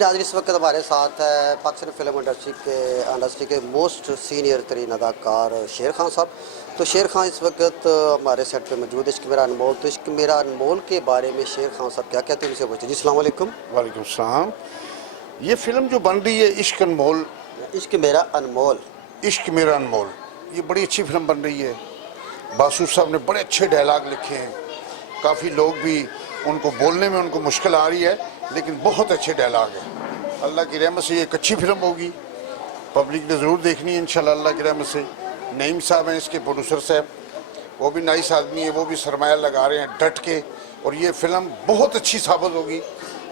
नाज़रीन, इस वक्त हमारे साथ है पाकिस्तान फिल्म इंडस्ट्री के मोस्ट सीनियर तरीन अदाकार शेर खान साहब। तो शेर खान इस वक्त हमारे सेट पे मौजूद है। इश्क मेरा अनमोल, तो इश्क मेरा अनमोल के बारे में शेर खान साहब क्या कहते हैं, उनसे पूछते। जी अस्सलाम वालेकुम। वालेकुम सलाम। ये फिल्म जो बन रही है इश्क अनमोल, इश्क मेरा अनमोल, इश्क मेरा अनमोल, ये बड़ी अच्छी फिल्म बन रही है। बासु साहब ने बड़े अच्छे डायलॉग लिखे हैं। काफ़ी लोग भी उनको बोलने में उनको मुश्किल आ रही है, लेकिन बहुत अच्छे डायलॉग हैं। अल्लाह की रहमत से ये एक अच्छी फिल्म होगी, पब्लिक ने ज़रूर देखनी है इंशाल्लाह अल्लाह की रहमत से। नईम साहब हैं इसके प्रोड्यूसर साहब, वो भी नाइस आदमी है, वो भी सरमाया लगा रहे हैं डट के, और ये फिल्म बहुत अच्छी साबित होगी।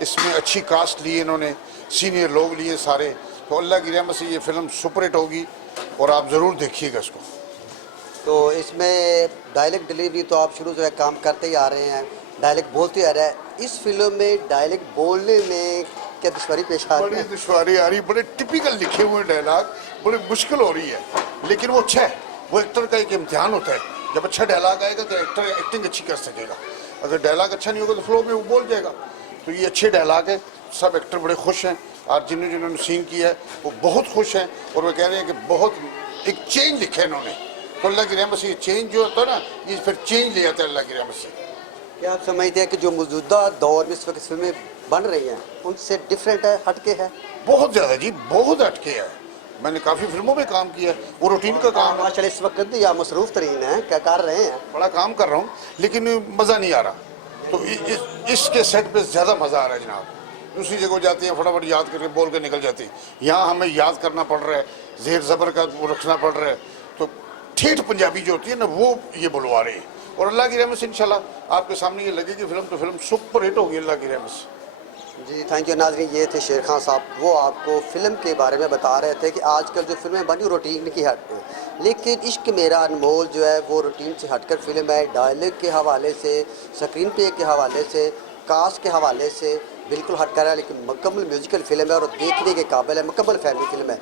इसमें अच्छी कास्ट ली इन्होंने, सीनियर लोग लिए सारे, तो अल्लाह की रहमत से ये फिल्म सुपरहिट होगी और आप ज़रूर देखिएगा इसको। तो इसमें डायलेक्ट डिलीवरी तो आप शुरू से काम करते ही आ रहे हैं, डायलेक्ट बोलते आ रहे हैं। इस फिल्म में डायलेक्ट बोलने में क्या दुश्वारी पेश आ रही बड़ी है? दुश्वारी आ रही, बड़े टिपिकल लिखे हुए डायलॉग, बड़ी मुश्किल हो रही है, लेकिन वो अच्छा है। वो एक्टर का एक इम्तिहान होता है, जब अच्छा डायलॉग आएगा तो एक्टर एक्टिंग अच्छी कर सकेगा। अगर डायलॉग अच्छा नहीं होगा तो फ्लो में वो बोल जाएगा। तो ये अच्छे डायलॉग है, सब एक्टर बड़े खुश हैं, और जिन्होंने सीन किया है वो बहुत खुश हैं, और वो कह रहे हैं कि बहुत एक चेंज लिखा है इन्होंने। तो अल्लाह की रहमत से ये चेंज जो होता है ना, ये फिर चेंज ले आता है अल्लाह की रहमत से। क्या आप समझते हैं कि जो मौजूदा दौर में इस वक्त फिल्में बन रही हैं उनसे डिफरेंट है, हटके है? बहुत ज़्यादा जी, बहुत हटके है। मैंने काफ़ी फिल्मों में काम किया है, वो रूटीन का काम है। माशाल्लाह इस वक्त या मसरूफ़ तरीन है, क्या कर रहे हैं? बड़ा काम कर रहा हूँ, लेकिन मज़ा नहीं आ रहा। तो इसके सेट पे ज़्यादा मज़ा आ रहा है जनाब। दूसरी जगह जाते हैं फटाफट याद करके बोल के निकल जाते हैं, यहाँ हमें याद करना पड़ रहा है, ज़ेर ज़बर का वो रखना पड़ रहा है। तो ठेठ पंजाबी जो होती है ना, वो ये बुलवा रहे हैं, और अल्लाह की रहमत से इंशाल्लाह आपके सामने ये लगेगी फिल्म, तो फिल्म सुपर हिट होगी अल्लाह की रहमत से। जी थैंक यू। नाज़रीन, ये थे शेर खान साहब, वो आपको फ़िल्म के बारे में बता रहे थे कि आजकल जो फिल्में बनी रूटीन की हट है, लेकिन इश्क मेरा अनमोल जो है वो रूटीन से हटकर फिल्म है। डायलॉग के हवाले से, स्क्रीन पे के हवाले से, कास्ट के हवाले से बिल्कुल हटकर है, लेकिन मुकम्मल म्यूजिकल फिल्म है और देखने के काबिल है, मुकम्मल फैमिली फिल्म है।